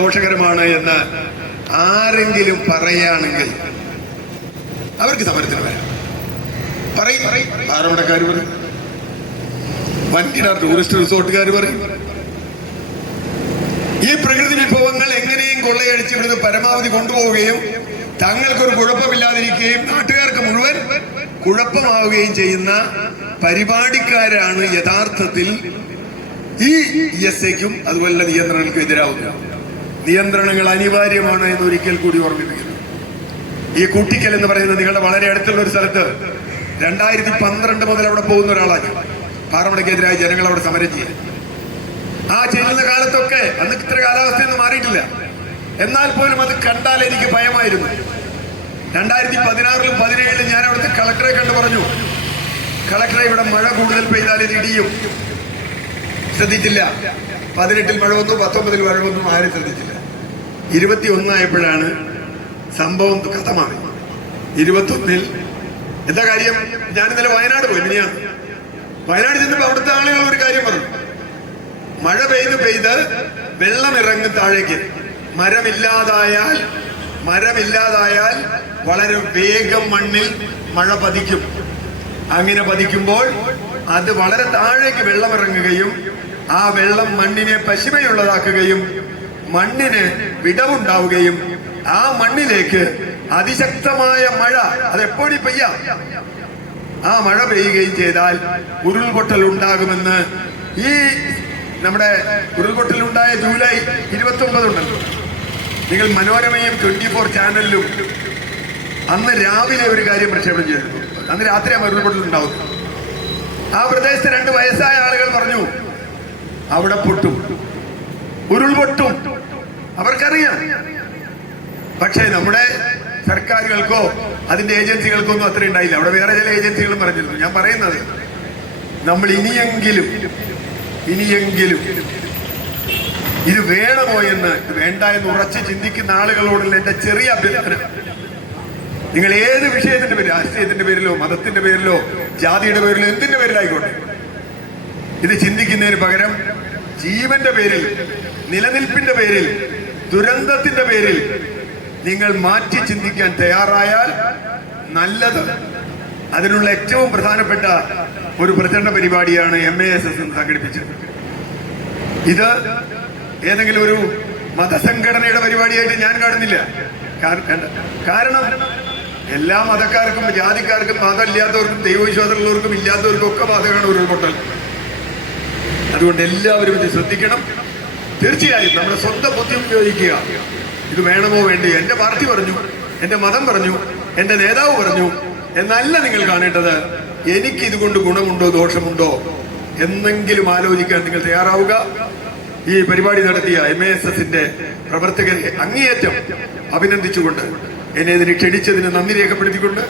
ദോഷകരമാണ് എന്ന് ആരെങ്കിലും പറയുകയാണെങ്കിൽ അവർക്ക് സമരത്തിന് വരാം. പറയും. ആരോടക്കാർ പറയും? വൻകിട ടൂറിസ്റ്റ് റിസോർട്ടുകാർ പറയും. ഈ പ്രകൃതി വിഭവങ്ങൾ എങ്ങനെയും കൊള്ളയടിച്ച് ഇവിടുന്ന് പരമാവധി കൊണ്ടുപോവുകയും തങ്ങൾക്കൊരു കുഴപ്പമില്ലാതിരിക്കുകയും നാട്ടുകാർക്ക് മുഴുവൻ കുഴപ്പമാവുകയും ചെയ്യുന്ന പരിപാടിക്കാരാണ് യഥാർത്ഥത്തിൽ ഈ എസ് എക്കും അതുപോലെ നിയന്ത്രണങ്ങൾക്കും എതിരാവുന്നത്. നിയന്ത്രണങ്ങൾ അനിവാര്യമാണ് എന്ന് ഒരിക്കൽ കൂടി ഓർമ്മിപ്പിക്കുന്നു. ഈ കൂട്ടിക്കൽ എന്ന് പറയുന്നത് നിങ്ങളുടെ വളരെ അടുത്തുള്ള ഒരു സ്ഥലത്ത് രണ്ടായിരത്തി പന്ത്രണ്ട് മുതൽ അവിടെ പോകുന്ന ഒരാളാണ് പാറമടയ്ക്കെതിരായി ജനങ്ങൾ അവിടെ സമരം ചെയ്യാൻ. ആ ചെയ്യുന്ന കാലത്തൊക്കെ അന്ന് ഇത്ര കാലാവസ്ഥയൊന്നും മാറിയിട്ടില്ല. എന്നാൽ പോലും അത് കണ്ടാൽ എനിക്ക് ഭയമായിരുന്നു. രണ്ടായിരത്തി പതിനാറിലും പതിനേഴിലും ഞാൻ അവിടുത്തെ കളക്ടറെ കണ്ടു പറഞ്ഞു. കളക്ടറെ ഇവിടെ മഴ കൂടുതൽ പെയ്താൽ ഇത് ഇടിയും. ശ്രദ്ധിച്ചില്ല. പതിനെട്ടിൽ മഴ വന്നു പത്തൊമ്പതിൽ മഴ വന്നു ആരും ശ്രദ്ധിച്ചില്ല. ഇരുപത്തി ഒന്നായപ്പോഴാണ് സംഭവം കഥ മാറി ഇരുപത്തൊന്നിൽ എന്താ കാര്യം? ഞാൻ ഇന്നലെ വയനാട് പോയി ഇനിയാ വയനാട് ചെന്നപ്പോ അവിടുത്തെ ആളുകൾ ഒരു കാര്യം പറഞ്ഞു. മഴ പെയ്ത് പെയ്ത് വെള്ളം ഇറങ്ങും താഴേക്ക്. മരമില്ലാതായാൽ മരമില്ലാതായാൽ വളരെ വേഗം മണ്ണിൽ മഴ പതിക്കും. അങ്ങനെ പതിക്കുമ്പോൾ അത് വളരെ താഴേക്ക് വെള്ളം ഇറങ്ങുകയും ആ വെള്ളം മണ്ണിനെ പശിമയുള്ളതാക്കുകയും മണ്ണിന് വിടവുണ്ടാവുകയും ആ മണ്ണിലേക്ക് അതിശക്തമായ മഴ അതെപ്പോഴും പെയ്യാം. ആ മഴ പെയ്യുകയും ചെയ്താൽ ഉരുൾപൊട്ടൽ ഉണ്ടാകുമെന്ന് ഈ നമ്മുടെ ഉരുൾപൊട്ടൽ ഉണ്ടായ ജൂലൈ ഇരുപത്തി ഒമ്പതുണ്ടല്ലോ നിങ്ങൾ മനോരമയും ട്വന്റി ഫോർ ചാനലിലും അന്ന് രാവിലെ ഒരു കാര്യം പ്രക്ഷേപണം ചെയ്തിരുന്നു. അന്ന് രാത്രി ഉരുൾപൊട്ടൽ ഉണ്ടാവും. ആ പ്രദേശത്ത് രണ്ട് വയസ്സായ ആളുകൾ പറഞ്ഞു അവിടെ പൊട്ടും. ഉരുൾപൊട്ടും. അവർക്കറിയാം പക്ഷേ നമ്മുടെ സർക്കാരുകൾക്കോ അതിന്റെ ഏജൻസികൾക്കോ ഒന്നും അത്ര ഉണ്ടായില്ല. അവിടെ വേറെ ചില ഏജൻസികളും പറഞ്ഞിരുന്നു. ഞാൻ പറയുന്നത് നമ്മൾ ഇനിയെങ്കിലും ഇനിയെങ്കിലും ഇത് വേണമോ എന്ന് വേണ്ട എന്ന് ഉറച്ച് ചിന്തിക്കുന്ന ആളുകളോടുള്ള എന്റെ ചെറിയ അഭ്യർത്ഥന. നിങ്ങൾ ഏത് വിഷയത്തിന്റെ പേരിൽ രാഷ്ട്രീയത്തിന്റെ പേരിലോ മതത്തിന്റെ പേരിലോ ജാതിയുടെ പേരിലോ എന്തിന്റെ പേരിലായിക്കോട്ടെ. ഇത് ചിന്തിക്കുന്നതിന് പകരം ജീവന്റെ പേരിൽ നിലനിൽപ്പിന്റെ പേരിൽ ദുരന്തത്തിന്റെ പേരിൽ നിങ്ങൾ മാറ്റി ചിന്തിക്കാൻ തയ്യാറായാൽ നല്ലത്. അതിനുള്ള ഏറ്റവും പ്രധാനപ്പെട്ട ഒരു പ്രചരണ പരിപാടിയാണ് എം എ എസ് എസ് സംഘടിപ്പിച്ചത്. ഇത് ഏതെങ്കിലും ഒരു മതസംഘടനയുടെ പരിപാടിയായിട്ട് ഞാൻ കാണുന്നില്ല. കാരണം എല്ലാ മതക്കാർക്കും ജാതിക്കാർക്കും മതമില്ലാത്തവർക്കും ദൈവവിശ്വാസമുള്ളവർക്കും ഇല്ലാത്തവർക്കും ഒക്കെ ബാധകമാണ് ഉരുൾപൊട്ടൽ. അതുകൊണ്ട് എല്ലാവരും ഇത് ശ്രദ്ധിക്കണം. തീർച്ചയായും നമ്മുടെ സ്വന്തം ബുദ്ധി ഉപയോഗിക്കുക. ഇത് വേണമോ വേണ്ടി എന്റെ പാർട്ടി പറഞ്ഞു എന്റെ മതം പറഞ്ഞു എന്റെ നേതാവ് പറഞ്ഞു എന്നല്ല നിങ്ങൾ കാണേണ്ടത്. എനിക്ക് ഇതുകൊണ്ട് ഗുണമുണ്ടോ ദോഷമുണ്ടോ എന്നെങ്കിലും ആലോചിക്കാൻ നിങ്ങൾ തയ്യാറാവുക. ഈ പരിപാടി നടത്തിയ എം എ എസ് എസിന്റെ പ്രവർത്തകരെ അങ്ങേയറ്റം അഭിനന്ദിച്ചുകൊണ്ട് എന്നെ ഇതിന് ക്ഷണിച്ചതിന് നന്ദി രേഖപ്പെടുത്തിക്കൊണ്ട്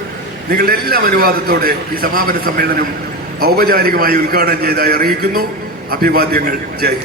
നിങ്ങളുടെ എല്ലാം അനുവാദത്തോടെ ഈ സമാപന സമ്മേളനം ഔപചാരികമായി ഉദ്ഘാടനം ചെയ്തതായി അറിയിക്കുന്നു. അഭിവാദ്യങ്ങൾ. ജയ്.